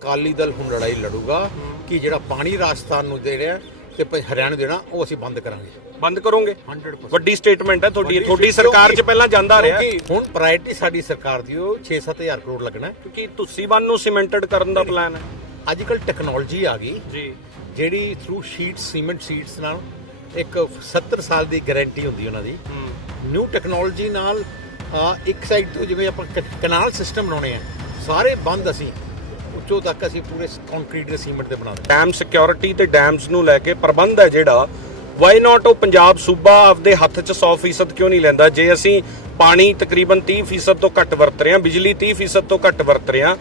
ਅਕਾਲੀ ਦਲ ਹੁਣ ਲੜਾਈ ਲੜੂਗਾ ਕਿ ਜਿਹੜਾ ਪਾਣੀ ਰਾਜਸਥਾਨ ਨੂੰ ਦੇ ਰਿਹਾ ਤੇ ਹਰਿਆਣਾ ਦੇਣਾ ਉਹ ਅਸੀਂ ਬੰਦ ਕਰਾਂਗੇ। ਬੰਦ ਕਰੋਗੇ? 100% ਵੱਡੀ ਸਟੇਟਮੈਂਟ ਹੈ ਤੁਹਾਡੀ ਤੁਹਾਡੀ ਸਰਕਾਰ 'ਚ ਪਹਿਲਾਂ ਜਾਂਦਾ ਰਿਹਾ। ਹੁਣ ਪ੍ਰਾਇੋਰਟੀ ਸਾਡੀ ਸਰਕਾਰ ਦੀ ਉਹ 6-7000 ਕਰੋੜ ਲੱਗਣਾ। ਕਿਉਂਕਿ ਤੁਸੀਂ ਬੰਨ ਨੂੰ ਸੀਮੈਂਟਡ ਕਰਨ ਦਾ ਪਲਾਨ ਹੈ। ਅੱਜ ਕੱਲ ਟੈਕਨੋਲੋਜੀ ਆ ਗਈ। ਜੀ। ਜਿਹੜੀ ਥਰੂ ਸ਼ੀਟ ਸੀਮੈਂਟ ਸ਼ੀਟਸ ਨਾਲ ਇੱਕ 70 ਸਾਲ ਦੀ ਗਾਰੰਟੀ ਹੁੰਦੀ ਉਹਨਾਂ ਦੀ। ਨਿਊ ਟੈਕਨੋਲੋਜੀ ਨਾਲ ਇੱਕ ਸਾਈਡ ਤੋਂ ਜਿਵੇਂ ਆਪਾਂ ਕਨਾਲ ਸਿਸਟਮ ਬਣਾਉਣੇ ਆ ਸਾਰੇ ਬੰਦ ਅਸੀਂ। ਉੱਚੋਂ ਤੱਕ ਅਸੀਂ ਪੂਰੇ ਕੰਕਰੀਟ ਦੇ ਸੀਮੈਂਟ ਦੇ ਬਣਾ ਦਿੰਦੇ ਡੈਮ ਸਿਕਿਉਰਿਟੀ ਤੇ ਡੈਮਸ ਨੂੰ ਲੈ ਕੇ ਪ੍ਰਬੰਧ ਹੈ ਜਿਹੜਾ ਵਾਈ ਨਾਟ ਉਹ ਪੰਜਾਬ ਸੂਬਾ ਆਪਦੇ ਹੱਥ 'ਚ 100% ਕਿਉਂ ਨਹੀਂ ਲੈਂਦਾ? ਜੇ ਅਸੀਂ ਪਾਣੀ ਤਕਰੀਬਨ 30% ਤੋਂ ਘੱਟ ਵਰਤ ਰਹੇ ਹਾਂ, ਬਿਜਲੀ 30% ਤੋਂ ਘੱਟ ਵਰਤ ਰਹੇ ਹਾਂ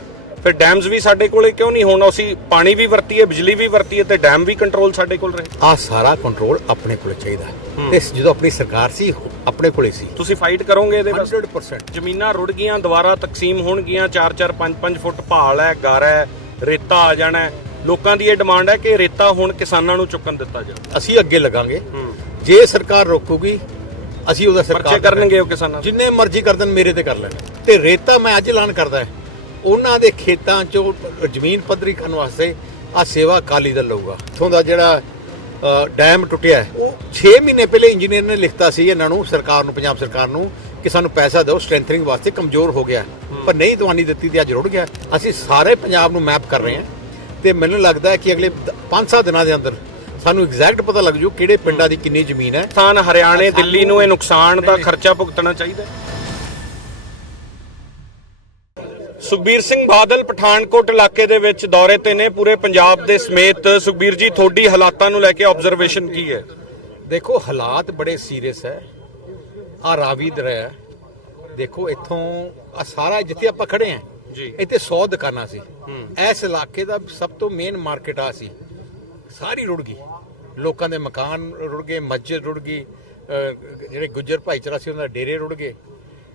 ਫਿਰ ਡੈਮਸ ਵੀ ਸਾਡੇ ਕੋਲੇ ਕਿਉਂ ਨਹੀਂ? ਹੁਣ ਅਸੀਂ ਪਾਣੀ ਵੀ ਵਰਤੀਏ ਬਿਜਲੀ ਵੀ ਵਰਤੀਏ ਤੇ ਡੈਮ ਵੀ ਕੰਟਰੋਲ ਸਾਡੇ ਕੋਲ ਰਹੇ। ਆ ਸਾਰਾ ਕੰਟਰੋਲ ਆਪਣੇ ਕੋਲ ਚਾਹੀਦਾ ਤੇ ਜਦੋਂ ਆਪਣੀ ਸਰਕਾਰ ਸੀ ਆਪਣੇ ਕੋਲੇ ਸੀ। ਤੁਸੀਂ ਫਾਈਟ ਕਰੋਗੇ ਇਹਦੇ ਵਾਸਤੇ? 100% ਜ਼ਮੀਨਾਂ ਰੁੜ ਗਈਆਂ ਦੁਬਾਰਾ ਤਕਸੀਮ ਹੋਣਗੀਆਂ 4-4 5-5 ਫੁੱਟ ਭਾਲ ਹੈ ਗਰ ਹੈ ਰੇਤਾ ਆ ਜਾਣਾ ਹੈ। ਲੋਕਾਂ ਦੀ ਇਹ ਡਿਮਾਂਡ ਹੈ ਕਿ ਰੇਤਾ ਹੁਣ ਕਿਸਾਨਾਂ ਨੂੰ ਚੁੱਕਣ ਦਿੱਤਾ ਜਾਵੇ। ਅਸੀਂ ਅੱਗੇ ਲਗਾਂਗੇ। ਜੇ ਸਰਕਾਰ ਰੋਕੂਗੀ ਅਸੀਂ ਉਹਦਾ ਸਰਕਾਰ ਕਰਨਗੇ ਉਹ ਕਿਸਾਨਾਂ ਜਿੰਨੇ ਮਰਜ਼ੀ ਕਰ ਦੇਣ ਮੇਰੇ ਤੇ ਕਰ ਲੈਣ। ਤੇ ਰੇਤਾ ਮੈਂ ਅੱਜ ਐਲਾਨ ਕਰਦਾ ਹੈ। ਉਹਨਾਂ ਦੇ ਖੇਤਾਂ 'ਚੋਂ ਜ਼ਮੀਨ ਪੱਧਰੀ ਕਰਨ ਵਾਸਤੇ ਆ ਸੇਵਾ ਅਕਾਲੀ ਦਲ ਲਊਗਾ। ਇਥੋਂ ਦਾ ਜਿਹੜਾ ਡੈਮ ਟੁੱਟਿਆ ਉਹ 6 ਮਹੀਨੇ ਪਹਿਲੇ ਇੰਜੀਨੀਅਰ ਨੇ ਲਿਖਤਾ ਸੀ ਇਹਨਾਂ ਨੂੰ ਸਰਕਾਰ ਨੂੰ ਪੰਜਾਬ ਸਰਕਾਰ ਨੂੰ ਕਿ ਸਾਨੂੰ ਪੈਸਾ ਦਿਓ ਸਟਰੈਂਥਨਿੰਗ ਵਾਸਤੇ ਕਮਜ਼ੋਰ ਹੋ ਗਿਆ। ਪਰ ਨਹੀਂ ਦਵਾਨੀ ਦਿੱਤੀ ਤੇ ਅੱਜ ਰੁੜ ਗਿਆ ਅਸੀਂ ਸਾਰੇ ਪੰਜਾਬ ਨੂੰ ਮੈਪ ਕਰ ਰਹੇ ਹਾਂ ਤੇ ਮੈਨੂੰ ਲੱਗਦਾ ਹੈ ਕਿ ਅਗਲੇ 5-7 ਦਿਨਾਂ ਦੇ ਅੰਦਰ ਸਾਨੂੰ ਐਗਜ਼ੈਕਟ ਪਤਾ ਲੱਗ ਜੂ ਕਿਹੜੇ ਪਿੰਡਾਂ ਦੀ ਕਿੰਨੀ ਜ਼ਮੀਨ ਹੈ। ਕਿਸਾਨ ਹਰਿਆਣੇ ਦਿੱਲੀ ਨੂੰ ਇਹ ਨੁਕਸਾਨ ਦਾ ਖਰਚਾ ਭੁਗਤਣਾ ਚਾਹੀਦਾ ਸੁਖਬੀਰ ਸਿੰਘ ਬਾਦਲ ਪਠਾਨਕੋਟ ਇਲਾਕੇ ਦੇ ਵਿੱਚ ਦੌਰੇ ਤੇ ਨੇ। ਪੂਰੇ ਪੰਜਾਬ ਦੇ ਸਮੇਤ ਸੁਖਬੀਰ ਜੀ ਤੁਹਾਡੀ ਹਾਲਾਤਾਂ ਨੂੰ ਲੈ ਕੇ ਆਬਜ਼ਰਵੇਸ਼ਨ ਕੀ ਹੈ? ਦੇਖੋ ਹਾਲਾਤ ਬੜੇ ਸੀਰੀਅਸ ਹੈ। ਆ ਰਾਵੀ ਦਰਿਆ। ਦੇਖੋ ਇੱਥੋਂ ਆ ਸਾਰਾ ਜਿੱਥੇ ਆਪਾਂ ਖੜੇ ਆਂ ਜੀ। ਇੱਥੇ 100 ਦੁਕਾਨਾਂ ਸੀ। ਇਸ ਇਲਾਕੇ ਦਾ ਸਭ ਤੋਂ ਮੇਨ ਮਾਰਕੀਟ ਆ ਸੀ। ਸਾਰੀ ਰੁੜ ਗਈ। ਲੋਕਾਂ ਦੇ ਮਕਾਨ ਰੁੜ ਗਏ ਮਸਜਿਦ ਰੁੜ ਗਈ ਜਿਹੜੇ ਗੁੱਜਰ ਭਾਈਚਾਰਾ ਸੀ ਉਹਨਾਂ ਦੇ ਡੇਰੇ ਰੁੜ ਗਏ।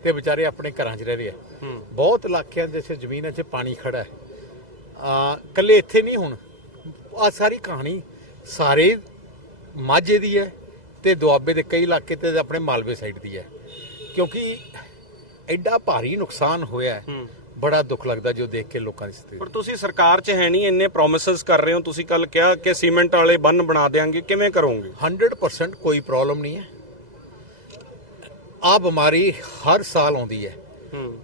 ਤੇ ਵਿਚਾਰੇ ਆਪਣੇ ਘਰਾਂ 'ਚ ਰਹਿ ਰਹੇ ਆ। ਬਹੁਤ ਇਲਾਕਿਆਂ ਦੇ ਸੇ ਜ਼ਮੀਨਾਂ 'ਚ ਪਾਣੀ ਖੜਾ ਹੈ। ਆ ਕੱਲੇ ਇੱਥੇ ਨਹੀਂ ਹੁਣ। ਆ ਸਾਰੀ ਕਹਾਣੀ ਸਾਰੇ ਮਾਝੇ ਦੀ ਹੈ ਤੇ ਦੁਆਬੇ ਦੇ ਕਈ ਇਲਾਕੇ ਤੇ ਆਪਣੇ ਮਾਲਵੇ ਸਾਈਡ ਦੀ ਹੈ। ਕਿਉਂਕਿ ਐਡਾ ਭਾਰੀ ਨੁਕਸਾਨ ਹੋਇਆ ਹੈ। ਬੜਾ ਦੁੱਖ ਲੱਗਦਾ ਜੋ ਦੇਖ ਕੇ ਲੋਕਾਂ ਦੀ ਸਥਿਤੀ। ਪਰ ਤੁਸੀਂ ਸਰਕਾਰ 'ਚ ਹੈ ਨਹੀਂ ਇੰਨੇ ਪ੍ਰੋਮਿਸਸ ਕਰ ਰਹੇ ਹੋ। ਤੁਸੀਂ ਕੱਲ ਕਿਹਾ ਕਿ ਸੀਮੈਂਟ ਵਾਲੇ ਬੰਨ ਬਣਾ ਦੇਾਂਗੇ ਕਿਵੇਂ ਕਰੋਗੇ? 100% ਕੋਈ ਪ੍ਰੋਬਲਮ ਨਹੀਂ ਹੈ। ਆ ਬਿਮਾਰੀ ਹਰ ਸਾਲ ਆਉਂਦੀ ਹੈ। ਹੂੰ।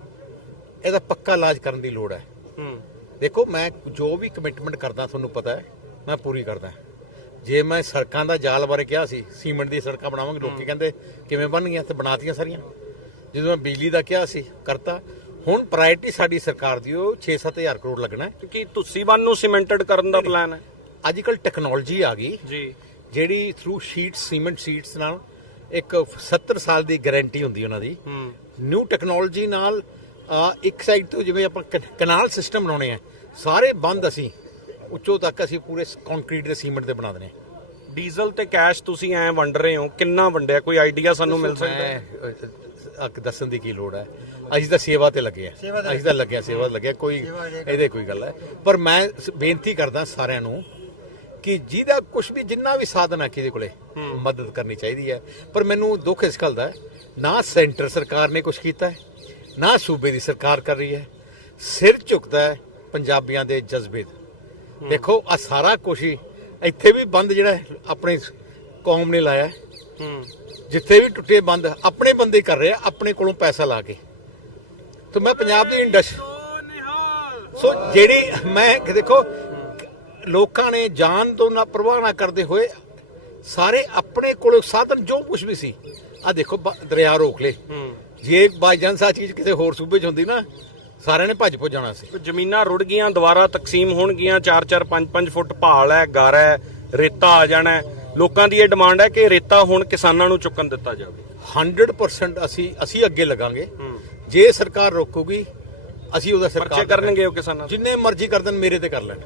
ਇਹਦਾ ਪੱਕਾ ਇਲਾਜ ਕਰਨ ਦੀ ਲੋੜ ਹੈ। ਹੂੰ। ਦੇਖੋ ਮੈਂ ਜੋ ਵੀ ਕਮਿਟਮੈਂਟ ਕਰਦਾ ਤੁਹਾਨੂੰ ਪਤਾ ਹੈ ਮੈਂ ਪੂਰੀ ਕਰਦਾ। ਜੇ ਮੈਂ ਸੜਕਾਂ ਦਾ ਜਾਲ ਬਾਰੇ ਕਿਹਾ ਸੀ ਸੀਮੈਂਟ ਦੀ ਸੜਕਾਂ ਬਣਾਵਾਂਗੇ ਲੋਕੀ ਕਹਿੰਦੇ ਕਿਵੇਂ ਬਣ ਗਈਆਂ ਤੇ ਬਣਾਤੀਆਂ ਸਾਰੀਆਂ? ਜਦੋਂ ਮੈਂ ਬਿਜਲੀ ਦਾ ਕਿਹਾ ਸੀ ਕਰਤਾ ਹੁਣ ਪ੍ਰਾਇੋਰਟੀ ਸਾਡੀ ਸਰਕਾਰ ਦੀ ਉਹ 6-7000 ਕਰੋੜ ਲੱਗਣਾ ਹੈ। ਕਿ ਤੁਸੀਂ ਬੰਨ ਨੂੰ ਸੀਮੈਂਟਡ ਕਰਨ ਦਾ ਪਲਾਨ ਹੈ? ਅੱਜ ਕੱਲ ਟੈਕਨੋਲੋਜੀ ਆ ਗਈ। ਜੀ। ਜਿਹੜੀ ਥਰੂ ਸ਼ੀਟ ਸੀਮੈਂਟ ਸ਼ੀਟਸ ਨਾਲ ਇੱਕ 70 ਸਾਲ ਦੀ ਗਾਰੰਟੀ ਹੁੰਦੀ ਉਹਨਾਂ ਦੀ। ਹੂੰ। ਨਿਊ ਟੈਕਨੋਲੋਜੀ ਨਾਲ ਇੱਕ ਸਾਈਡ ਤੋਂ ਜਿਵੇਂ ਆਪਾਂ ਕਨਾਲ ਸਿਸਟਮ ਬਣਾਉਣੇ ਆ ਸਾਰੇ ਬੰਦ ਅਸੀਂ ਉੱਚੋਂ ਤੱਕ ਅਸੀਂ ਪੂਰੇ ਕੰਕਰੀਟ ਦੇ ਸੀਮੈਂਟ ਦੇ ਬਣਾ ਦੇਣੇ ਡੀਜ਼ਲ ਤੇ ਕੈਸ਼ ਤੁਸੀਂ ਐ ਵੰਡ ਰਹੇ ਹੋ ਕਿੰਨਾ ਵੰਡਿਆ? ਕੋਈ ਆਈਡੀਆ ਸਾਨੂੰ ਮਿਲ ਸਕਦਾ ਹੈ? ਅਹ, ਦੱਸਣ ਦੀ ਕੀ ਲੋੜ ਹੈ? ਅਸੀਂ ਤਾਂ ਸੇਵਾ ਤੇ ਲੱਗੇ ਆ। ਅਸੀਂ ਤਾਂ ਲੱਗਿਆ ਸੇਵਾ ਲੱਗਿਆ ਕੋਈ ਇਹਦੇ ਕੋਈ ਗੱਲ ਹੈ। ਪਰ ਮੈਂ ਬੇਨਤੀ ਕਰਦਾ ਸਾਰਿਆਂ ਨੂੰ ਕਿ ਜਿਹਦਾ ਕੁਝ ਵੀ ਜਿੰਨਾ ਵੀ ਸਾਧਨ ਹੈ ਕਿਹਦੇ ਕੋਲੇ ਮਦਦ ਕਰਨੀ ਚਾਹੀਦੀ ਹੈ। ਪਰ ਮੈਨੂੰ ਦੁੱਖ ਇਸ ਗੱਲ ਦਾ ਨਾ ਸੈਂਟਰ ਸਰਕਾਰ ਨੇ ਕੁਝ ਕੀਤਾ ਹੈ ਨਾ ਸੂਬੇ ਦੀ ਸਰਕਾਰ ਕਰ ਰਹੀ ਹੈ। ਸਿਰ ਝੁਕਦਾ ਹੈ ਪੰਜਾਬੀਆਂ ਦੇ ਜਜ਼ਬੇ ਦਾ ਦੇਖੋ ਆ ਸਾਰਾ ਕੁਝ ਹੀ ਇੱਥੇ ਵੀ ਬੰਦ ਜਿਹੜਾ ਆਪਣੀ ਕੌਮ ਨੇ ਲਾਇਆ ਜਿੱਥੇ ਵੀ ਟੁੱਟੇ ਬੰਦ ਆਪਣੇ ਬੰਦੇ ਕਰ ਰਹੇ ਆ ਆਪਣੇ ਕੋਲੋਂ ਪੈਸਾ ਲਾ ਕੇ। ਤੇ ਮੈਂ ਪੰਜਾਬ ਦੀ ਇੰਡਸਟਰੀ ਸੋ ਜਿਹੜੀ ਮੈਂ ਦੇਖੋ ਲੋਕਾਂ ਨੇ ਜਾਨ ਤੋਂ ਨਾ ਪਰਵਾਹ ਨਾ ਕਰਦੇ ਹੋਏ ਸਾਰੇ ਆਪਣੇ ਕੋਲੋਂ ਸਾਧਨ ਜੋ ਕੁਝ ਵੀ ਸੀ ਆ ਦੇਖੋ ਦਰਿਆ ਰੋਕ ਲੇ। ਜੇ ਬਾਈ ਚਾਂਸ ਆ ਚੀਜ਼ ਕਿਸੇ ਹੋਰ ਸੂਬੇ 'ਚ ਹੁੰਦੀ ਨਾ ਸਾਰਿਆਂ ਨੇ ਭੱਜ ਭੁੱਜ ਜਾਣਾ ਸੀ। ਜ਼ਮੀਨਾਂ ਰੁੜ ਗਈਆਂ ਦੁਬਾਰਾ ਤਕਸੀਮ ਹੋਣਗੀਆਂ 4-4 5-5 ਫੁੱਟ ਭਾਲ ਹੈ ਗਰ ਹੈ ਰੇਤਾ ਆ ਜਾਣਾ ਹੈ। ਲੋਕਾਂ ਦੀ ਇਹ ਡਿਮਾਂਡ ਹੈ ਕਿ ਰੇਤਾ ਹੁਣ ਕਿਸਾਨਾਂ ਨੂੰ ਚੁੱਕਣ ਦਿੱਤਾ ਜਾਵੇ। 100% ਅਸੀਂ ਅਸੀਂ ਅੱਗੇ ਲਗਾਂਗੇ। ਜੇ ਸਰਕਾਰ ਰੋਕੂਗੀ ਅਸੀਂ ਉਹਦਾ ਸਰਕਾਰ ਕਰਨਗੇ ਉਹ ਕਿਸਾਨਾਂ ਜਿੰਨੇ ਮਰਜ਼ੀ ਕਰ ਦੇਣ ਮੇਰੇ ਤੇ ਕਰ ਲੈਣ।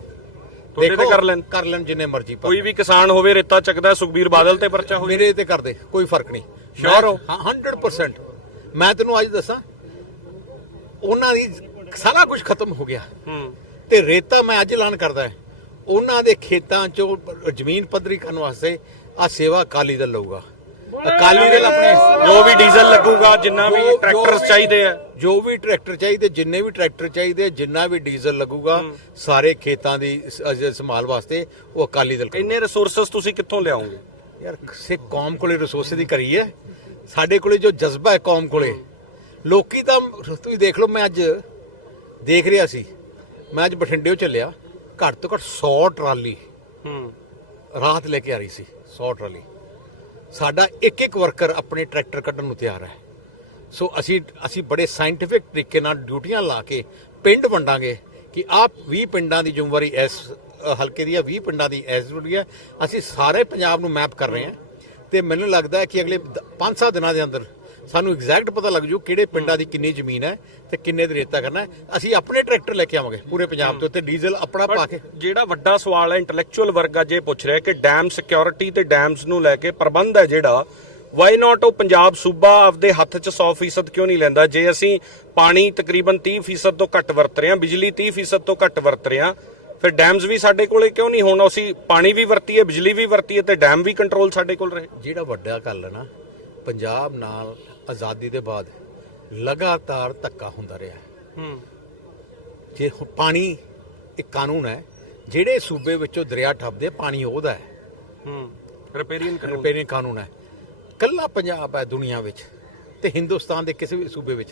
ਤੁਹਾਡੇ ਤੇ ਦੇਖੋ, ਕਰ ਲੈਣ। ਕਰ ਲੈਣ ਜਿੰਨੇ ਮਰਜ਼ੀ ਪਰ ਕੋਈ ਵੀ ਕਿਸਾਨ ਹੋਵੇ ਰੇਤਾ ਚੱਕਦਾ ਸੁਖਬੀਰ ਬਾਦਲ ਤੇ ਪਰਚਾ ਹੋਵੇ। ਮੇਰੇ ਤੇ ਕਰ ਦੇ ਕੋਈ ਫ਼ਰਕ ਨਹੀਂ। ਹੋ? ਹਾਂ 100% ਮੈਂ ਤੈਨੂੰ ਅੱਜ ਦੱਸਾਂ ਉਹਨਾਂ ਦੀ ਸਾਰਾ ਕੁਝ ਖਤਮ ਹੋ ਗਿਆ। ਹੂੰ। ਤੇ ਰੇਤਾ ਮੈਂ ਅੱਜ ਐਲਾਨ ਕਰਦਾ ਹੈ। ਉਹਨਾਂ ਦੇ ਖੇਤਾਂ 'ਚੋਂ ਜ਼ਮੀਨ ਪੱਧਰੀ ਕਰਨ ਵਾਸਤੇ ਆ ਸੇਵਾ ਅਕਾਲੀ ਦਲ ਲਊਗਾ। ਅਕਾਲੀ ਦਲ ਆਪਣੇ ਜੋ ਵੀ ਡੀਜ਼ਲ ਲੱਗੂਗਾ ਜਿੰਨਾ ਵੀ ਟਰੈਕਟਰਸ ਚਾਹੀਦੇ ਆ। ਜੋ ਵੀ ਟਰੈਕਟਰ ਚਾਹੀਦੇ ਜਿੰਨੇ ਵੀ ਟਰੈਕਟਰ ਚਾਹੀਦੇ ਜਿੰਨਾ ਵੀ ਡੀਜ਼ਲ ਲੱਗੂਗਾ ਸਾਰੇ ਖੇਤਾਂ ਦੀ ਸ- ਅਜ- ਸੰਭਾਲ ਵਾਸਤੇ ਉਹ ਅਕਾਲੀ ਦਲ ਕਰੂਗਾ। ਇੰਨੇ ਰਿਸੋਰਸਸ ਤੁਸੀਂ ਕਿੱਥੋਂ ਲਿਆਓਗੇ? ਯਾਰ ਸਿੱਖ ਕੌਮ ਕੋਲੇ ਰਿਸੋਰਸ ਦੀ ਕਰੀ ਹੈ। ਸਾਡੇ ਕੋਲੇ ਜੋ ਜਜ਼ਬਾ ਹੈ ਕੌਮ ਕੋਲੇ ਲੋਕੀ ਤਾਂ ਤੁਸੀਂ ਦੇਖ ਲਓ ਮੈਂ ਅੱਜ ਦੇਖ ਰਿਹਾ ਸੀ ਮੈਂ ਅੱਜ ਬਠਿੰਡੇੋਂ ਚੱਲਿਆ ਘੱਟ ਤੋਂ ਘੱਟ 100 ਟਰਾਲੀ ਹੂੰ। ਰਾਹਤ ਲੈ ਕੇ ਆ ਰਹੀ ਸੀ 100 ਟਰਾਲੀ। ਸਾਡਾ ਇੱਕ ਇੱਕ ਵਰਕਰ ਆਪਣੇ ਟਰੈਕਟਰ ਕੱਢਣ ਨੂੰ ਤਿਆਰ ਹੈ। ਸੋ ਅਸੀਂ ਅਸੀਂ ਬੜੇ ਸਾਇੰਟਿਫਿਕ ਤਰੀਕੇ ਨਾਲ ਡਿਊਟੀਆਂ ਲਾ ਕੇ ਪਿੰਡ ਵੰਡਾਂਗੇ ਕਿ ਆਪ 20 ਪਿੰਡਾਂ ਦੀ ਜ਼ਿੰਮੇਵਾਰੀ ਇਸ ਹਲਕੇ ਦੀ ਹੈ 20 ਪਿੰਡਾਂ ਦੀ ਇਸ ਜ਼ਰੂਰੀ ਹੈ। ਅਸੀਂ ਸਾਰੇ ਪੰਜਾਬ ਨੂੰ ਮੈਪ ਕਰ ਰਹੇ ਹਾਂ ਤੇ ਮੈਨੂੰ ਲੱਗਦਾ ਹੈ ਕਿ ਅਗਲੇ 5-7 ਦਿਨਾਂ ਦੇ ਅੰਦਰ ਸਾਨੂੰ ਐਗਜ਼ੈਕਟ ਪਤਾ ਲੱਗ ਜੂ ਕਿਹੜੇ ਪਿੰਡਾਂ ਦੀ ਕਿੰਨੀ ਜ਼ਮੀਨ ਹੈ ਤੇ ਕਿੰਨੇ ਦੇ ਰੇਤਾ ਕਰਨਾ ਅਸੀਂ ਆਪਣੇ ਟਰੈਕਟਰ ਲੈ ਕੇ ਆਵਾਂਗੇ ਪੂਰੇ ਪੰਜਾਬ ਤੋਂ ਤੇ ਡੀਜ਼ਲ ਆਪਣਾ ਪਾ ਕੇ। ਜਿਹੜਾ ਵੱਡਾ ਸਵਾਲ ਹੈ ਇੰਟੈਲੈਕਚੁਅਲ ਵਰਗ ਅੱਜ ਇਹ ਪੁੱਛ ਰਿਹਾ ਕਿ ਡੈਮ ਸਿਕਿਉਰਿਟੀ ਤੇ ਡੈਮਸ ਨੂੰ ਲੈ ਕੇ ਪ੍ਰਬੰਧ ਹੈ ਜਿਹੜਾ ਵਾਈ ਨਾਟ ਉਹ ਪੰਜਾਬ ਸੂਬਾ ਆਪਦੇ ਹੱਥ 'ਚ 100% ਕਿਉਂ ਨਹੀਂ ਲੈਂਦਾ? ਜੇ ਅਸੀਂ ਪਾਣੀ ਤਕਰੀਬਨ 30% ਤੋਂ ਘੱਟ ਵਰਤ ਰਹੇ ਹਾਂ ਬਿਜਲੀ 30% ਤੋਂ ਘੱਟ ਵਰਤ ਰਹੇ ਹਾਂ ਫਿਰ ਡੈਮਸ ਵੀ ਸਾਡੇ ਕੋਲੇ ਕਿਉਂ ਨਹੀਂ? ਹੁਣ ਅਸੀਂ ਪਾਣੀ ਵੀ ਵਰਤੀਏ ਬਿਜਲੀ ਵੀ ਵਰਤੀਏ ਤੇ ਡੈਮ ਵੀ ਕੰਟਰੋਲ ਸਾਡੇ ਕੋਲ ਰਹੇ। ਜਿਹੜਾ ਵੱਡਾ ਗੱਲ ਹੈ ਨਾ ਪੰਜਾਬ ਨਾਲ ਆਜ਼ਾਦੀ ਦੇ ਬਾਅਦ ਲਗਾਤਾਰ ਧੱਕਾ ਹੁੰਦਾ ਰਿਹਾ ਹੈ। ਹੂੰ। ਜੇ ਪਾਣੀ ਇੱਕ ਕਾਨੂੰਨ ਹੈ ਜਿਹੜੇ ਸੂਬੇ ਵਿੱਚੋਂ ਦਰਿਆ ਠੱਪਦੇ ਪਾਣੀ ਉਹਦਾ ਹੈ। ਹੂੰ। ਰਿਪੇਰੀਅਨ ਕਾਨੂੰਨ ਹੈ। ਕੱਲਾ ਪੰਜਾਬ ਹੈ ਦੁਨੀਆ ਵਿੱਚ ਤੇ ਹਿੰਦੁਸਤਾਨ ਦੇ ਕਿਸੇ ਵੀ ਸੂਬੇ ਵਿੱਚ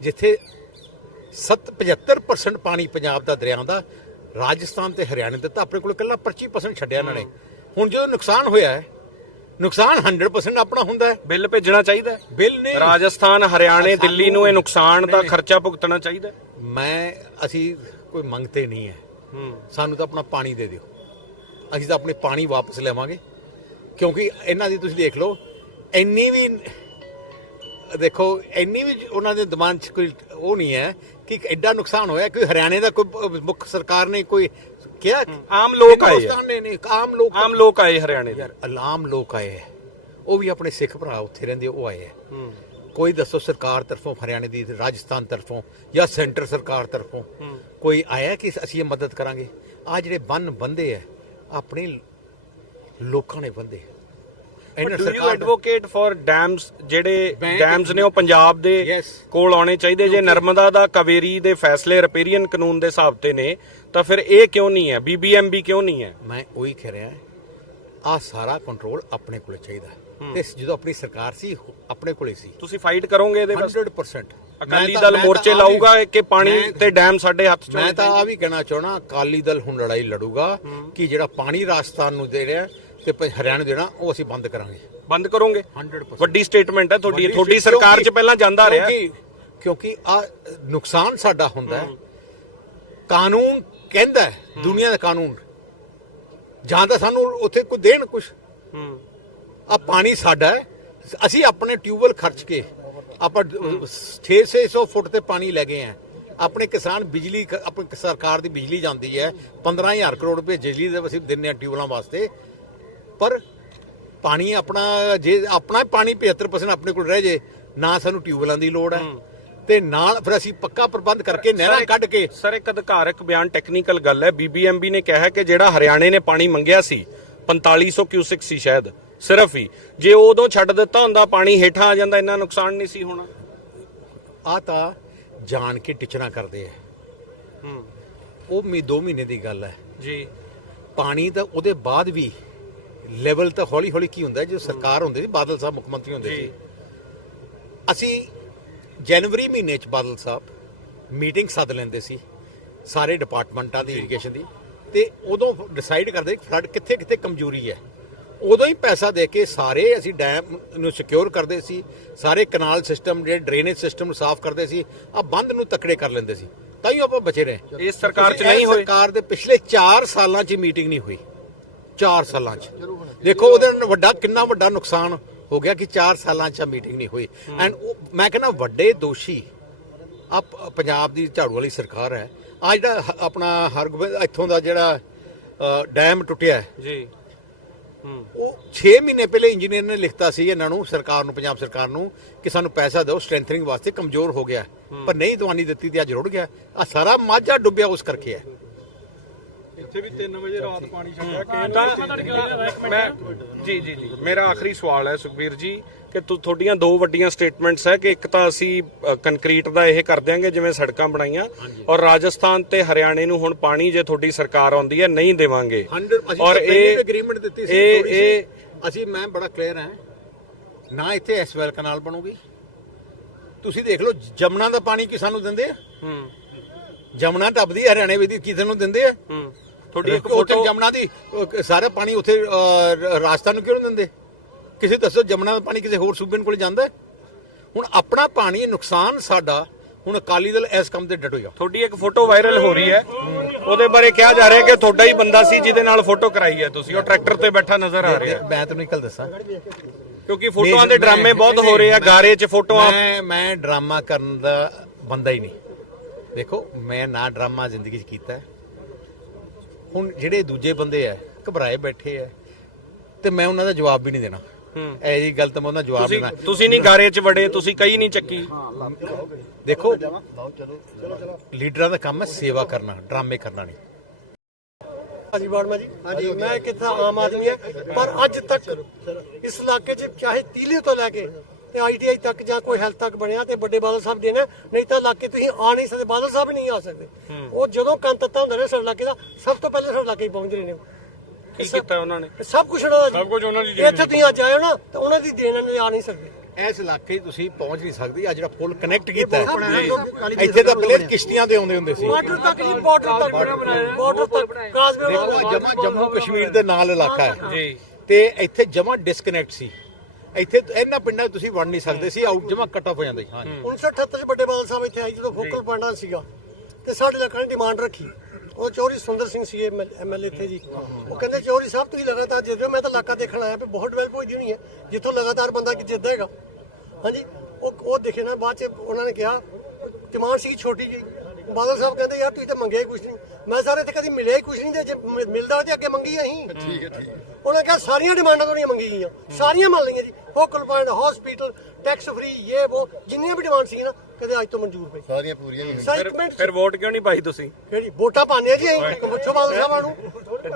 ਜਿੱਥੇ 7 75% ਪਾਣੀ ਪੰਜਾਬ ਦਾ ਦਰਿਆ ਦਾ ਰਾਜਸਥਾਨ ਤੇ ਹਰਿਆਣਾ ਤੇ ਤਾਂ ਆਪਣੇ ਕੋਲ ਕੱਲਾ 25% ਛੱਡਿਆ ਇਹਨਾਂ ਨੇ। ਹੁਣ ਜਦੋਂ ਨੁਕਸਾਨ ਹੋਇਆ ਹੈ ਨੁਕਸਾਨ 100% ਆਪਣਾ ਹੁੰਦਾ ਹੈ। ਬਿੱਲ ਭੇਜਣਾ ਚਾਹੀਦਾ ਹੈ। ਬਿੱਲ ਨੇ ਰਾਜਸਥਾਨ ਹਰਿਆਣੇ ਦਿੱਲੀ ਨੂੰ ਇਹ ਨੁਕਸਾਨ ਦਾ ਨਹੀਂ, ਨਹੀਂ। ਖਰਚਾ ਭੁਗਤਣਾ ਚਾਹੀਦਾ ਮੈਂ ਅਸੀਂ ਕੋਈ ਮੰਗਤੇ ਨਹੀਂ ਹੂੰ। ਸਾਨੂੰ ਤਾਂ ਆਪਣਾ ਪਾਣੀ ਦੇ ਦਿਓ। ਅਸੀਂ ਤਾਂ ਆਪਣੇ ਪਾਣੀ ਵਾਪਸ ਲੈਵਾਂਗੇ ਕਿਉਂਕਿ ਇਹਨਾਂ ਦੀ ਤੁਸੀਂ ਦੇਖ ਲਓ ਇੰਨੀ ਵੀ ਦੇਖੋ ਇੰਨੀ ਵੀ ਉਹਨਾਂ ਦੇ ਦਿਮਾਗ 'ਚ ਕੋਈ ਉਹ ਨਹੀਂ ਹੈ ਕਿ ਐਡਾ ਨੁਕਸਾਨ ਹੋਇਆ ਕਿ ਹਰਿਆਣੇ ਦਾ ਕੋਈ ਮੁੱਖ ਸਰਕਾਰ ਨੇ ਕੋਈ ਕਿਹਾ ਆਮ ਲੋਕ ਆਏ। ਹਿੰਦੁਸਤਾਨ ਨੇ ਨਹੀਂ ਆਮ ਲੋਕ ਆਮ ਲੋਕ ਆਏ ਹਰਿਆਣੇ ਦੇ। ਯਾਰ ਆਮ ਲੋਕ ਆਏ ਉਹ ਵੀ ਆਪਣੇ ਸਿੱਖ ਭਰਾ ਉੱਥੇ ਰਹਿੰਦੇ ਉਹ ਆਏ ਹੈ। ਕੋਈ ਦੱਸੋ ਸਰਕਾਰ ਤਰਫੋਂ ਹਰਿਆਣੇ ਦੀ ਰਾਜਸਥਾਨ ਤਰਫੋਂ ਜਾਂ ਸੈਂਟਰ ਸਰਕਾਰ ਤਰਫੋਂ। ਕੋਈ ਆਇਆ ਕਿ ਅਸੀਂ ਇਹ ਮਦਦ ਕਰਾਂਗੇ? ਆ ਜਿਹੜੇ ਬੰਨ ਬੰਦੇ ਆ ਆਪਣੇ ਲੋਕਾਂ ਨੇ ਬੰਦੇ ਇਹਨਾਂ ਡੂ ਯੂ ਸਰਕਾਰ ਦਾ- ਐਡਵੋਕੇਟ ਫॉर ਡੈਮਸ ਜਿਹੜੇ ਮੈਂ- ਡੈਮਸ ਨੇ ਉਹ ਪੰਜਾਬ ਦੇ Yes. ਕੋਲ ਆਉਣੇ ਚਾਹੀਦੇ? ਜੇ ਨਰਮਦਾ ਦਾ ਕਾਵੇਰੀ ਦੇ ਫੈਸਲੇ ਰਿਪੇਰੀਅਨ ਕਾਨੂੰਨ ਦੇ ਹਿਸਾਬ ਤੇ ਨੇ ਤਾਂ ਫਿਰ ਇਹ ਕਿਉਂ ਨਹੀਂ ਹੈ? ਬੀਬੀਐਮਬੀ ਕਿਉਂ ਨਹੀਂ ਹੈ? ਮੈਂ ਉਹੀ ਕਹਿ ਰਿਹਾ ਆ ਸਾਰਾ ਕੰਟਰੋਲ ਆਪਣੇ ਕੋਲੇ ਚਾਹੀਦਾ। ਹੈ। ਤੇ ਜਦੋਂ ਆਪਣੀ ਸਰਕਾਰ ਸੀ ਆਪਣੇ ਕੋਲੇ ਸੀ। ਤੁਸੀਂ ਫਾਈਟ ਕਰੋਗੇ ਇਹਦੇ ਵਾਸਤੇ 100% ਅਕਾਲੀ ਮੈਂ ਤਾਂ- ਦਲ ਮੈਂ ਤਾਂ ਮੋਰਚੇ ਲਾਊਗਾ ਕਿ ਪਾਣੀ ਮੈਂ- ਤੇ ਡੈਮ ਸਾਡੇ ਹੱਥ 'ਚ ਮੈਂ ਹੋਣੇ ਤਾਂ ਆ ਵੀ ਕਹਿਣਾ ਚਾਹਣਾ ਅਕਾਲੀ ਦਲ ਹੁਣ ਲੜਾਈ ਲੜੂਗਾ ਕਿ ਜਿਹੜਾ ਪਾਣੀ ਰਾਜਸਥਾਨ ਨੂੰ ਦੇ ਰਿਹਾ ਤੇ ਪ- ਹਰਿਆਣਾ ਦੇਣਾ ਉਹ ਅਸੀਂ ਬੰਦ ਕਰਾਂਗੇ। ਬੰਦ ਕਰੋਗੇ? 100% ਵੱਡੀ ਸਟੇਟਮੈਂਟ ਹੈ ਤੁਹਾਡੀ ਤੁਹਾਡੀ ਸਰਕਾਰ 'ਚ ਪਹਿਲਾਂ ਜਾਂਦਾ ਰਿਹਾ। ਕਿਉਂਕਿ- ਕਿਉਂਕਿ ਆ ਨੁਕਸਾਨ ਸਾਡਾ ਹੁੰਦਾ ਹੈ। ਕਾਨੂੰਨ ਕਹਿੰਦਾ ਹੈ, ਦੁਨੀਆ ਦਾ ਕਾਨੂੰਨ। ਜਾਂ ਤਾਂ ਸਾਨੂੰ ਉੱਥੇ ਕੋਈ ਦੇਣ ਕੁਝ ਹੂੰ। ਆ ਪਾਣੀ ਸਾਡਾ ਹੈ। ਅਸੀਂ ਆਪਣੇ ਟਿਊਬਵੈਲ ਖਰਚ ਕੇ ਆਪਾਂ 600 ਫੁੱਟ ਤੇ ਪਾਣੀ ਲੈ ਗਏ ਆ ਆਪਣੇ ਕਿਸਾਨ ਬਿਜਲੀ ਆਪਣੀ ਸਰਕਾਰ ਦੀ ਬਿਜਲੀ ਜਾਂਦੀ ਹੈ। 15000 ਕਰੋੜ ਰੁਪਏ ਬਿਜਲੀ ਦੇ ਅਸੀਂ ਦਿੰਨੇ ਆ ਟਿਊਬਵੈਲਾਂ ਵਾਸਤੇ। ਪਰ ਪਾਣੀ ਆਪਣਾ ਜੇ ਆਪਣਾ ਪਾਣੀ 75% ਆਪਣੇ ਕੋਲ ਰਹਿ ਜੇ ਨਾ ਸਾਨੂੰ ਟਿਊਬਵੈਲਾਂ ਦੀ ਲੋੜ ਹੈ। ਤੇ ਨਾਲ ਫਿਰ ਅਸੀਂ ਪੱਕਾ ਪ੍ਰਬੰਧ ਕਰਕੇ ਨਹਿਰਾਂ ਕੱਢ ਕੇ ਸਰ ਇੱਕ ਅਧਿਕਾਰਕ ਬਿਆਨ ਟੈਕਨੀਕਲ ਗੱਲ ਹੈ। ਬੀਬੀਐਮਬੀ ਨੇ ਕਿਹਾ ਕਿ ਜਿਹੜਾ ਹਰਿਆਣੇ ਨੇ ਪਾਣੀ ਮੰਗਿਆ ਸੀ 4500 ਕਿਊਸਿਕ ਸੀ ਸ਼ਾਇਦ ਸਿਰਫ ਹੀ। ਜੇ ਉਦੋਂ ਛੱਡ ਦਿੱਤਾ ਹੁੰਦਾ ਪਾਣੀ ਹੇਠਾਂ ਆ ਜਾਂਦਾ ਇੰਨਾ ਨੁਕਸਾਨ ਨਹੀਂ ਸੀ ਹੋਣਾ। ਆ ਤਾਂ ਜਾਣ ਕੇ ਟਿਚਣਾ ਕਰਦੇ ਆ। ਹੂੰ। ਉਹ ਮੀ 2 ਮਹੀਨੇ ਦੀ ਗੱਲ ਹੈ। ਜੀ। ਪਾਣੀ ਤਾਂ ਉਹਦੇ ਬਾਅਦ ਵੀ ਲੈਵਲ ਤਾਂ ਹੌਲੀ ਹੌਲੀ ਕੀ ਹੁੰਦਾ ਜਦੋਂ ਸਰਕਾਰ ਹੁੰਦੀ ਸੀ ਬਾਦਲ ਸਾਹਿਬ ਮੁੱਖ ਮੰਤਰੀ ਹੁੰਦੇ ਜੀ। ਸੀ ਅਸੀਂ ਜਨਵਰੀ ਮਹੀਨੇ ਚ ਬਾਦਲ ਸਾਹਿਬ ਮੀਟਿੰਗ ਸੱਦ ਲੈਂਦੇ ਸੀ ਸਾਰੇ ਡਿਪਾਰਟਮੈਂਟਾਂ ਦੀ ਇਰੀਗੇਸ਼ਨ ਦੀ। ਤੇ ਉਦੋਂ ਡਿਸਾਈਡ ਕਰਦੇ ਕਿ ਫਲੱਡ ਕਿੱਥੇ ਕਿੱਥੇ ਕਮਜ਼ੋਰੀ ਹੈ। ਉਦੋਂ ਹੀ ਪੈਸਾ ਦੇ ਕੇ ਸਾਰੇ ਅਸੀਂ ਡੈਮ ਨੂੰ ਸਿਕਿਉਰ ਕਰਦੇ ਸੀ ਸਾਰੇ ਕਨਾਲ ਸਿਸਟਮ ਜਿਹੜੇ ਡਰੇਨੇਜ ਸਿਸਟਮ ਨੂੰ ਸਾਫ਼ ਕਰਦੇ ਸੀ ਆ ਬੰਦ ਨੂੰ ਤਕੜੇ ਕਰ ਲੈਂਦੇ ਸੀ। ਤਾਂ ਹੀ ਆਪਾਂ ਬਚੇ ਰਹੇ। ਇਸ ਸਰਕਾਰ 'ਚ ਨਹੀਂ ਹੋਏ। ਸਰਕਾਰ ਦੇ ਪਿਛਲੇ 4 ਸਾਲਾਂ 'ਚ ਮੀਟਿੰਗ ਨਹੀਂ ਹੋਈ। 4 ਸਾਲਾਂ 'ਚ। ਦੇਖੋ ਉਹਦੇ ਨਾਲ ਵੱਡਾ ਕਿੰਨਾ ਵੱਡਾ ਨੁਕਸਾਨ ਹੋ ਗਿਆ ਕਿ 4 ਸਾਲਾਂ 'ਚ ਮੀਟਿੰਗ ਨਹੀਂ ਹੋਈ। ਐਂਡ ਮੈਂ ਕਹਿੰਦਾ ਵੱਡੇ ਦੋਸ਼ੀ ਆ ਪੰਜਾਬ ਦੀ ਝਾੜੂ ਵਾਲੀ ਸਰਕਾਰ ਹੈ। ਆ ਜਿਹੜਾ ਆਪਣਾ ਹਰਗੋਬਿੰਦ ਇੱਥੋਂ ਦਾ ਜਿਹੜਾ ਡੈਮ ਟੁੱਟਿਆ ਹੈ, ਜੀ। ਹੂੰ। ਉਹ 6 ਮਹੀਨੇ ਪਹਿਲੇ ਇੰਜੀਨੀਅਰ ਨੇ ਲਿਖਤਾ ਸੀ ਇਹਨਾਂ ਨੂੰ ਸਰਕਾਰ ਨੂੰ ਪੰਜਾਬ ਸਰਕਾਰ ਨੂੰ ਕਿ ਸਾਨੂੰ ਪੈਸਾ ਦਿਓ ਸਟਰੈਂਥਨਿੰਗ ਵਾਸਤੇ ਕਮਜ਼ੋਰ ਹੋ ਗਿਆ। ਪਰ ਨਹੀਂ ਦਵਾਨੀ ਦਿੱਤੀ ਤੇ ਅੱਜ ਰੁੜ ਗਿਆ। ਆ ਸਾਰਾ ਮਾਝਾ ਡੁੱਬਿਆ ਉਸ ਕਰਕੇ ਹੈ। ਇੱਥੇ ਵੀ 3 ਵਜੇ ਰਾਤ ਪਾਣੀ ਛੱਡਿਆ ਤਾਂ ਮੈਂ ਜੀ ਜੀ ਜੀ। ਮੇਰਾ ਆਖਰੀ ਸਵਾਲ ਹੈ ਸੁਖਬੀਰ ਜੀ ਕਿ ਤੁਹਾਡੀਆਂ ਦੋ ਵੱਡੀਆਂ ਸਟੇਟਮੈਂਟਸ ਹੈ ਕਿ ਇੱਕ ਤਾਂ ਅਸੀਂ ਕੰਕਰੀਟ ਦਾ ਇਹ ਕਰ ਦਿਆਂਗੇ ਜਿਵੇਂ ਸੜਕਾਂ ਬਣਾਈਆਂ ਔਰ ਰਾਜਸਥਾਨ ਤੇ ਹਰਿਆਣੇ ਨੂੰ ਹੁਣ ਪਾਣੀ ਜੇ ਤੁਹਾਡੀ ਸਰਕਾਰ ਆਉਂਦੀ ਹੈ ਨਹੀਂ ਦੇਵਾਂਗੇ। 100 ਅਸੀਂ ਔਰ ਇਹ ਐਗਰੀਮੈਂਟ ਦਿੱਤੀ ਸੀ ਇਹ। ਅਸੀਂ ਮੈਂ ਬੜਾ ਕਲੀਅਰ ਹਾਂ। ਨਾ ਇੱਥੇ ਐਸਵੈਲ ਕਨਾਲ ਬਣੂਗੀ। ਤੁਸੀਂ ਦੇਖ ਲਓ ਜਮਨਾ ਦਾ ਪਾਣੀ ਕੀ ਸਾਨੂੰ ਦਿੰਦੇ ਆ? ਹੂੰ। ਜਮਨਾ ਟੱਪਦੀ ਹਰਿਆਣੇ ਵਿੱਚ ਕਿਸੇ ਨੂੰ ਦਿੰਦੇ ਆ? ਹੂੰ। ਤੁਹਾਡੀ ਇੱਕ ਫੋਟੋ ਜਮਨਾ ਦੀ ਉਹ ਸਾਰਾ ਪਾਣੀ ਉੱਥੇ ਅਹ, ਰਾਜਸਥਾਨ ਨੂੰ ਕਿਉਂ ਨਹੀਂ ਦਿੰਦੇ? ਕਿਸੇ ਦੱਸੋ ਜਮਨਾ ਦਾ ਪਾਣੀ ਕਿਸੇ ਹੋਰ ਸੂਬੇ ਕੋਲ ਜਾਂਦਾ ਹੈ? ਹੁਣ ਆਪਣਾ ਪਾਣੀ ਨੁਕਸਾਨ ਸਾਡਾ ਹੁਣ ਅਕਾਲੀ ਦਲ ਇਸ ਕੰਮ ਤੇ ਡਟੋਗਾ ਤੁਹਾਡੀ ਇੱਕ ਫੋਟੋ ਵਾਇਰਲ ਹੋ ਰਹੀ ਹੈ। ਉਹਦੇ ਬਾਰੇ ਕਿਹਾ ਜਾ ਰਿਹਾ ਕਿ ਤੁਹਾਡਾ ਹੀ ਬੰਦਾ ਸੀ ਜਿਹਦੇ ਨਾਲ ਫੋਟੋ ਕਰਾਈ ਹੈ ਤੁਸੀਂ। ਉਹ ਟਰੈਕਟਰ ਤੇ ਬੈਠਾ ਨਜ਼ਰ ਆ ਰਿਹਾ। ਮੈਂ ਤੈਨੂੰ ਇੱਕ ਗੱਲ ਦੱਸਾਂ। ਕਿਉਂਕਿ ਫੋਟੋਆਂ ਦੇ ਡਰਾਮੇ ਬਹੁਤ ਹੋ ਰਹੇ ਆ ਗਾਰੇ 'ਚ ਫੋਟੋਆਂ ਮੈਂ ਮੈਂ ਡਰਾਮਾ ਕਰਨ ਦਾ ਬੰਦਾ ਹੀ ਨਹੀਂ। ਦੇਖੋ ਮੈਂ ਨਾ ਡਰਾਮਾ ਜ਼ਿੰਦਗੀ 'ਚ ਕੀਤਾ ਹੈ। ਹੁਣ ਜਿਹੜੇ ਦੂਜੇ ਬੰਦੇ ਆ ਘਬਰਾਏ ਬੈਠੇ ਆ ਤੇ ਮੈਂ ਉਹਨਾਂ ਦਾ ਜਵਾਬ ਵੀ ਨਹੀਂ ਦੇਣਾ। ਹੂੰ। ਇਹ ਜੀ ਗੱਲ ਤਾਂ ਮੈਂ ਉਹਨਾਂ ਜਵਾਬ ਤੁਸੀਂ ਦੇਣਾ। ਤੁਸੀਂ ਨਹੀਂ ਗਾਰੇ 'ਚ ਵੜੇ ਤੁਸੀਂ ਕਈ ਨਹੀਂ ਚੱਕੀ। ਦੇਖੋ ਲੀਡਰਾਂ ਦਾ ਕੰਮ ਹੈ ਸੇਵਾ ਕਰਨਾ ਡਰਾਮੇ ਕਰਨਾ ਨਹੀਂ। ਹਾਂਜੀ ਵਰਮਾ ਜੀ। ਹਾਂਜੀ ਮੈਂ ਕਿੱਥਾ ਆਮ ਆਦਮੀ ਹੈ ਪਰ ਅੱਜ ਤੱਕ ਇਸ ਇਲਾਕੇ 'ਚ ਚਾਹੇ ਤੀਲੇ ਤੋਂ ਲੈ ਕੇ ਤੇ ਆਈਟੀਆਈ ਤੱਕ ਜਾਂ ਕੋਈ ਹੈਲਥ ਤੱਕ ਬਣਿਆ ਤੇ ਵੱਡੇ ਬਾਦਲ ਸਾਹਿਬ ਦੇ ਨੇ ਨਹੀਂ ਤਾਂ ਇਲਾਕੇ ਤੁਸੀਂ ਆ ਨਹੀਂ ਸਕਦੇ ਬਾਦਲ ਸਾਹਿਬ ਨਹੀਂ ਆ ਸਕਦੇ। ਉਹ ਜਦੋਂ ਕੰਤਤਾ ਹੁੰਦਾ ਨੇ ਸਾਡੇ ਇਲਾਕੇ ਦਾ ਸਭ ਤੋਂ ਪਹਿਲੇ ਸਾਡੇ ਇਲਾਕੇ ਪਹੁੰਚ ਰਹੇ ਨੇ ਕੀ ਕੀਤਾ ਉਹਨਾਂ ਨੇ? ਸਭ ਕੁਝ ਉਹਨਾਂ ਦਾ ਸਭ ਕੁਝ ਉਹਨਾਂ ਦੀ ਇੱਥੇ ਤੁਸੀਂ ਅੱਜ ਆਏ ਹੋ ਨਾ ਤਾਂ ਉਹਨਾਂ ਦੀ ਦੇਣ ਨੇ ਆ ਨਹੀਂ ਸਕਦੇ। ਇਸ ਇਲਾਕੇ ਤੁਸੀਂ ਪਹੁੰਚ ਨਹੀਂ ਸਕਦੇ ਆ ਜਿਹੜਾ ਪੁਲ ਕਨੈਕਟ ਕੀਤਾ। ਹੈ ਇੱਥੇ ਤਾਂ ਪਹਿਲੇ ਕਿਸ਼ਤੀਆਂ ਦੇ ਆਉਂਦੇ ਹੁੰਦੇ ਸੀ। ਬਾਰਡਰ ਤੱਕ ਜੀ ਬਾਰਡਰ ਤੱਕ। ਬਾਰਡਰ ਤੱਕ। ਕਾਜ਼ਵੇ ਜਮਾ ਜੰਮੂ ਕਸ਼ਮੀਰ ਦੇ ਨਾਲ ਇਲਾਕਾ ਹੈ। ਜੀ। ਤੇ ਇੱਥੇ ਜਮਾ ਡਿਸਕਨੈਕਟ ਸੀ। ਇੱਥੇ ਇਹਨਾਂ ਪਿੰਡਾਂ 'ਚ ਤੁਸੀਂ ਵੜ ਨਹੀਂ ਸਕਦੇ ਸੀ ਆਊਟ ਜਮਾ ਕੱਟ ਆਫ ਹੋ ਜਾਂਦੇ ਸੀ ਹਾਂਜੀ 1978 ਚ ਵੱਡੇ ਬਾਦਲ ਸਾਹਿਬ ਇੱਥੇ ਆਏ ਜਦੋਂ ਫੋਕਲ ਪੁਆਇੰਟਾਂ ਸੀਗਾ ਤੇ ਸਾਡੇ ਲੱਖਾਂ ਨੇ ਡਿਮਾਂਡ ਰੱਖੀ। ਉਹ ਚੌਧਰੀ ਸੁੰਦਰ ਸਿੰਘ ਸੀ ਐਮਐਲਏ ਇੱਥੇ ਜੀ। ਉਹ ਕਹਿੰਦੇ ਚੌਧਰੀ ਸਾਹਿਬ ਤੁਸੀਂ ਲਗਾਤਾਰ ਜਿੱਦੇ ਮੈਂ ਤਾਂ ਇਲਾਕਾ ਦੇਖਣ ਆਇਆ ਵੀ ਬਹੁਤ ਡਿਵੈਲਪ ਹੋਈ ਦੀ ਹੋਣੀ ਹੈ। ਜਿੱਥੋਂ ਲਗਾਤਾਰ ਬੰਦਾ ਕਿ ਜਿੱਦਾਂ ਹੈਗਾ। ਹਾਂਜੀ ਉਹ ਉਹ ਦੇਖੇ ਨਾ ਬਾਅਦ ਚ ਉਹਨਾਂ ਨੇ ਕਿਹਾ ਡਿਮਾਂਡ ਸੀ ਛੋਟੀ ਜੀ। ਬਾਦਲ ਸਾਹਿਬ ਕਹਿੰਦੇ ਯਾਰ ਤੁਸੀਂ ਤਾਂ ਮੰਗਿਆ ਹੀ ਕੁਝ ਨਹੀਂ। ਮੈਂ ਸਾਰੇ ਇੱਥੇ ਕਦੀ ਮਿਲਿਆ ਹੀ ਕੁਝ ਨਹੀਂ ਤੇ ਜੇ ਮਿਲਦਾ ਤੇ ਅੱਗੇ ਮੰਗੀ ਅਸੀਂ। ਠੀਕ ਹੈ ਠੀਕ ਉਹਨਾਂ ਕਿਹਾ ਸਾਰੀਆਂ ਡਿਮਾਂਡਾਂ ਤੁਹਾਡੀਆਂ ਮੰਗੀ ਗਈਆਂ। ਸਾਰੀਆਂ ਮੰਨ ਲਈਆਂ ਜੀ। Focal point hospital tax free ਇਹ ਉਹ ਜਿੰਨੀਆਂ ਵੀ ਡਿਮਾਂਡ ਸੀ ਨਾ ਕਦੇ ਅੱਜ ਤੋਂ ਮਨਜ਼ੂਰ ਪਈ ਸਾਰੀਆਂ ਪੂਰੀਆਂ ਨਹੀਂ ਫਿਰ ਐਕਸਾਈਟਮੈਂਟ ਫਿਰ ਵੋਟ ਕਿਉਂ ਨਹੀਂ ਪਾਈ ਤੁਸੀਂ? ਕਿਹੜੀ ਵੋਟਾਂ ਪਾਉਂਦੇ ਆ ਜੀ ਅਸੀਂ ਮੁੱਛੋ ਬਾਦਲ ਸਾਹਿਬਾਂ ਨੂੰ।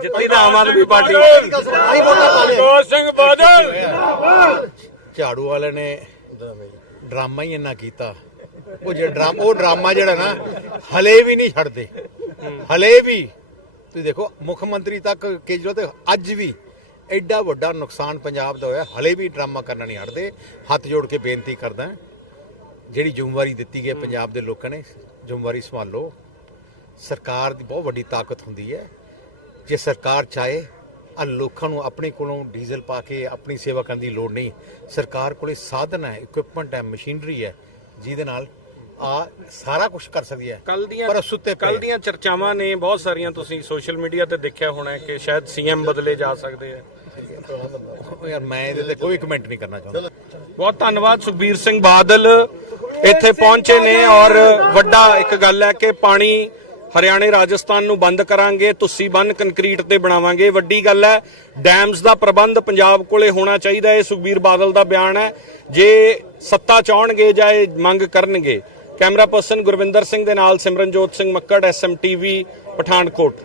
ਜਿੱਤੀ ਤਾਂ ਆਮ ਆਦਮੀ ਪਾਰਟੀ। ਅਸੀਂ ਵੋਟਾਂ ਪਾਉਂਦੇ ਆ ਸਿੰਘ ਬਾਦਲ! ਝਾੜੂ ਵਾਲੇ ਨੇ ਡਰਾਮਾ ਹੀ ਇੰਨਾ ਕੀਤਾ। ਉਹ ਜਿਹੜਾ ਡਰਾਮਾ ਉਹ ਡਰਾਮਾ ਜਿਹੜਾ ਨਾ ਹਲੇ ਵੀ ਨਹੀਂ ਛੱਡਦੇ। ਹਲੇ ਵੀ। ਤੁਸੀਂ ਦੇਖੋ ਮੁੱਖ ਮੰਤਰੀ ਤੱਕ ਕੇਜਰੀਵਾਲ ਤੇ ਅੱਜ ਵੀ ਐਡਾ ਵੱਡਾ ਨੁਕਸਾਨ ਪੰਜਾਬ ਦਾ ਹੋਇਆ ਹਲੇ ਵੀ ਡਰਾਮਾ ਕਰਨਾ ਨਹੀਂ ਹਟਦੇ। ਹੱਥ ਜੋੜ ਕੇ ਬੇਨਤੀ ਕਰਦਾ ਜਿਹੜੀ ਜ਼ਿੰਮੇਵਾਰੀ ਦਿੱਤੀ ਗਈ ਹੈ ਪੰਜਾਬ ਦੇ ਲੋਕਾਂ ਨੇ ਜ਼ਿੰਮੇਵਾਰੀ ਸੰਭਾਲੋ। ਸਰਕਾਰ ਦੀ ਬਹੁਤ ਵੱਡੀ ਤਾਕਤ ਹੁੰਦੀ ਹੈ। ਜੇ ਸਰਕਾਰ ਚਾਹੇ ਆ ਲੋਕਾਂ ਨੂੰ ਆਪਣੇ ਕੋਲੋਂ ਡੀਜ਼ਲ ਪਾ ਕੇ ਆਪਣੀ ਸੇਵਾ ਕਰਨ ਦੀ ਲੋੜ ਨਹੀਂ। ਸਰਕਾਰ ਕੋਲੇ ਸਾਧਨ ਹੈ ਇਕਵਿਪਮੈਂਟ ਹੈ ਮਸ਼ੀਨਰੀ ਹੈ ਜਿਹਦੇ ਨਾਲ ਆ ਸਾਰਾ ਕੁਝ ਕਰ ਸਕਦੀ ਹੈ। ਕੱਲ ਦੀਆਂ ਪਰ ਸੁੱਤੇ ਕੱਲ ਦੀਆਂ ਚਰਚਾਵਾਂ ਨੇ ਬਹੁਤ ਸਾਰੀਆਂ ਤੁਸੀਂ ਸੋਸ਼ਲ ਮੀਡੀਆ ਤੇ ਦੇਖਿਆ ਹੋਣਾ ਕਿ ਸ਼ਾਇਦ ਸੀਐਮ ਬਦਲੇ ਜਾ ਸਕਦੇ ਆ ਉਹ ਯਾਰ ਮੈਂ ਇਹਦੇ ਤੇ ਕੋਈ ਕਮੈਂਟ ਨਹੀਂ ਕਰਨਾ ਚਾਹੁੰਦਾ। ਬਹੁਤ ਧੰਨਵਾਦ ਸੁਖਬੀਰ ਸਿੰਘ ਬਾਦਲ ਇੱਥੇ ਪਹੁੰਚੇ ਨੇ ਔਰ ਵੱਡਾ ਇੱਕ ਗੱਲ ਹੈ ਕਿ ਪਾਣੀ ਹਰਿਆਣੇ, ਰਾਜਸਥਾਨ ਨੂੰ ਬੰਦ ਕਰਾਂਗੇ ਤੁਸੀਂ ਬੰਨ ਕੰਕਰੀਟ ਤੇ ਬਣਾਵਾਂਗੇ। ਵੱਡੀ ਗੱਲ ਹੈ, ਡੈਮਸ ਦਾ ਪ੍ਰਬੰਧ ਪੰਜਾਬ ਕੋਲੇ ਹੋਣਾ ਚਾਹੀਦਾ ਹੈ, ਇਹ ਸੁਖਬੀਰ ਬਾਦਲ ਦਾ ਬਿਆਨ ਹੈ। ਜੇ ਸੱਤਾ ਚਾਹਣਗੇ ਜਾਂ ਇਹ ਮੰਗ ਕਰਨਗੇ, ਕੈਮਰਾ ਪਰਸਨ ਗੁਰਵਿੰਦਰ ਸਿੰਘ ਦੇ ਨਾਲ ਸਿਮਰਨਜੋਤ ਸਿੰਘ ਮੱਕੜ ਐਸਐਮਟੀਵੀ ਪਠਾਨਕੋਟ।